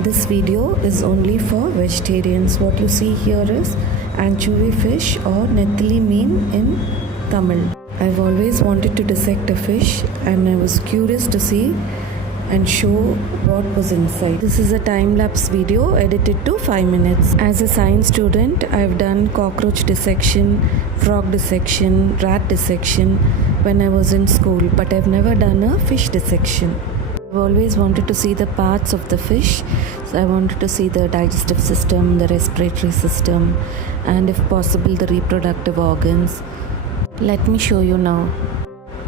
This video is only for vegetarians. What you see here is anchovy fish or nethili mean in Tamil. I've always wanted to dissect a fish and I was curious to see and show what was inside. This is a time-lapse video edited to 5 minutes. As a science student, I've done cockroach dissection, frog dissection, rat dissection when I was in school, but I've never done a fish dissection. I've always wanted to see the parts of the fish. So I wanted to see the digestive system, the respiratory system, and if possible the reproductive organs. Let me show you now.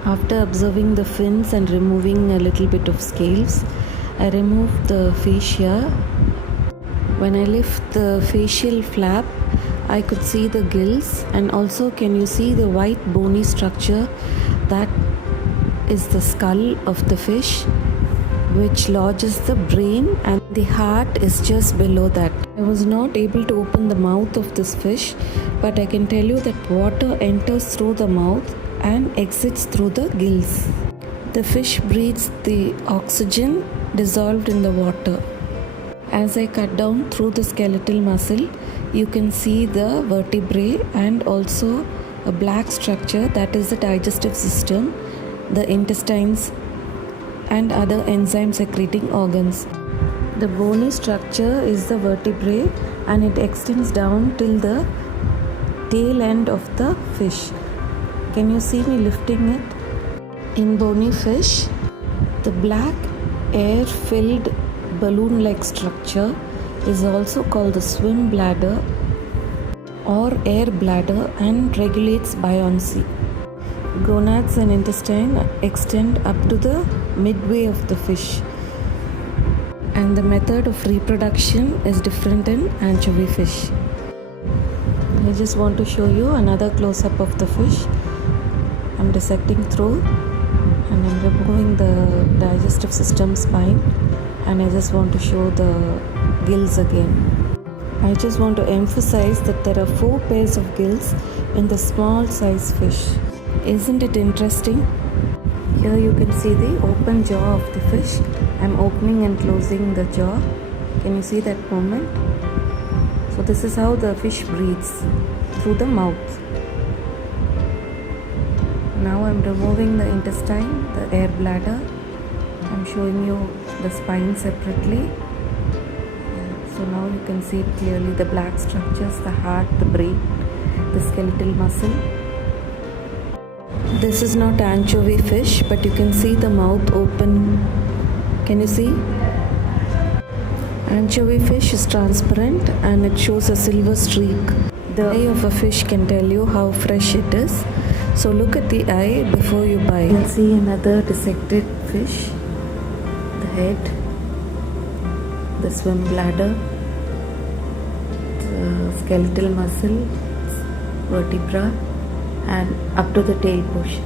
After observing the fins and removing a little bit of scales, I removed the fascia. When I lift the facial flap, I could see the gills, and also can you see the white bony structure? That is the skull of the fish, which lodges the brain, and the heart is just below that. I was not able to open the mouth of this fish, but I can tell you that water enters through the mouth and exits through the gills. The fish breathes the oxygen dissolved in the water. As I cut down through the skeletal muscle, you can see the vertebrae and also a black structure, that is the digestive system, the intestines and other enzyme secreting organs. The bony structure is the vertebrae and it extends down till the tail end of the fish. Can you see me lifting it? In bony fish, the black air-filled balloon-like structure is also called the swim bladder or air bladder and regulates buoyancy. Gonads and intestine extend up to the midway of the fish, and the method of reproduction is different in anchovy fish. I just want to show you another close-up of the fish. I'm dissecting through and I'm removing the digestive system spine, and I just want to show the gills again. I just want to emphasize that there are 4 pairs of gills in the small size fish. Isn't it interesting? Here you can see the open jaw of the fish. I'm opening and closing the jaw. Can you see that movement? So this is how the fish breathes, through the mouth. Now I'm removing the intestine, the air bladder. I'm showing you the spine separately. So now you can see clearly the black structures, the heart, the brain, the skeletal muscle. This is not anchovy fish, but you can see the mouth open. Can you see? Anchovy fish is transparent and it shows a silver streak. The eye of a fish can tell you how fresh it is. So look at the eye before you buy. You can see another dissected fish, the head, the swim bladder, the skeletal muscle, vertebra, and up to the tail portion.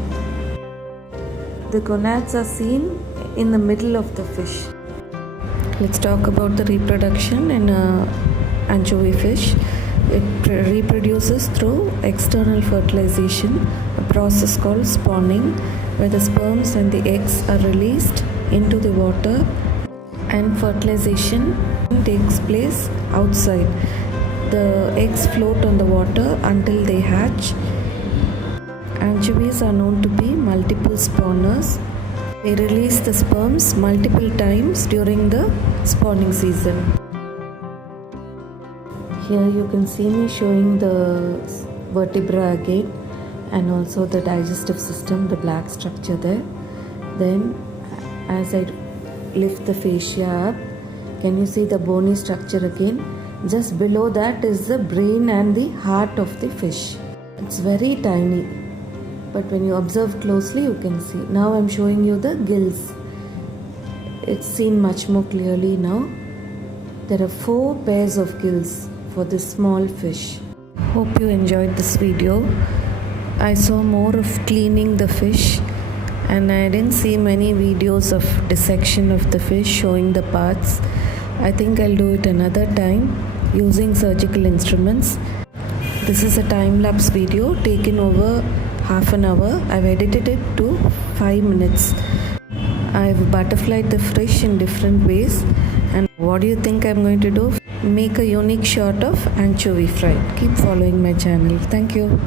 The gonads are seen in the middle of the fish. Let's talk about the reproduction in anchovy fish. It reproduces through external fertilization, a process called spawning, where the sperms and the eggs are released into the water, and fertilization takes place outside. The eggs float on the water until they hatch. Anchovies are known to be multiple spawners. They release the sperms multiple times during the spawning season. Here you can see me showing the vertebra again, and also the digestive system, the black structure there. Then as I lift the fascia up, can you see the bony structure again? Just below that is the brain and the heart of the fish. It's very tiny, but when you observe closely you can see. Now I'm showing you the gills. It's seen much more clearly now. There are 4 pairs of gills for this small fish. Hope you enjoyed this video. I saw more of cleaning the fish, and I didn't see many videos of dissection of the fish showing the parts. I think I'll do it another time using surgical instruments. This is a time-lapse video taken over half an hour. I've edited it to 5 minutes. I've butterflied the fish in different ways And what do you think I'm going to do? Make a unique shot of anchovy fry. Keep following my channel. Thank you.